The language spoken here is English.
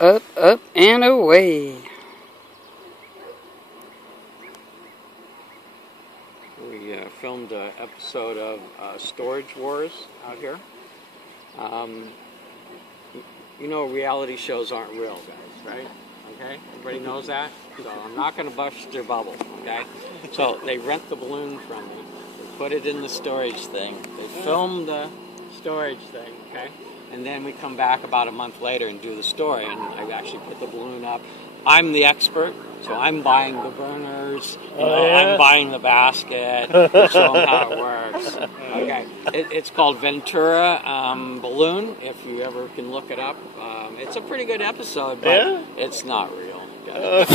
Up, up, and away. We filmed an episode of Storage Wars out here. You know reality shows aren't real, guys, right? Okay? Everybody knows that? So I'm not going to bust your bubble, okay? So they rent the balloon from me. They put it in the storage thing. They film the storage thing, okay? And then we come back about a month later and do the story, and I actually put the balloon up. I'm the expert, so I'm buying the burners, I'm buying the basket, to show them how it works. Okay, it's called Ventura Balloon, if you ever can look it up. It's a pretty good episode, but it's not real, guys.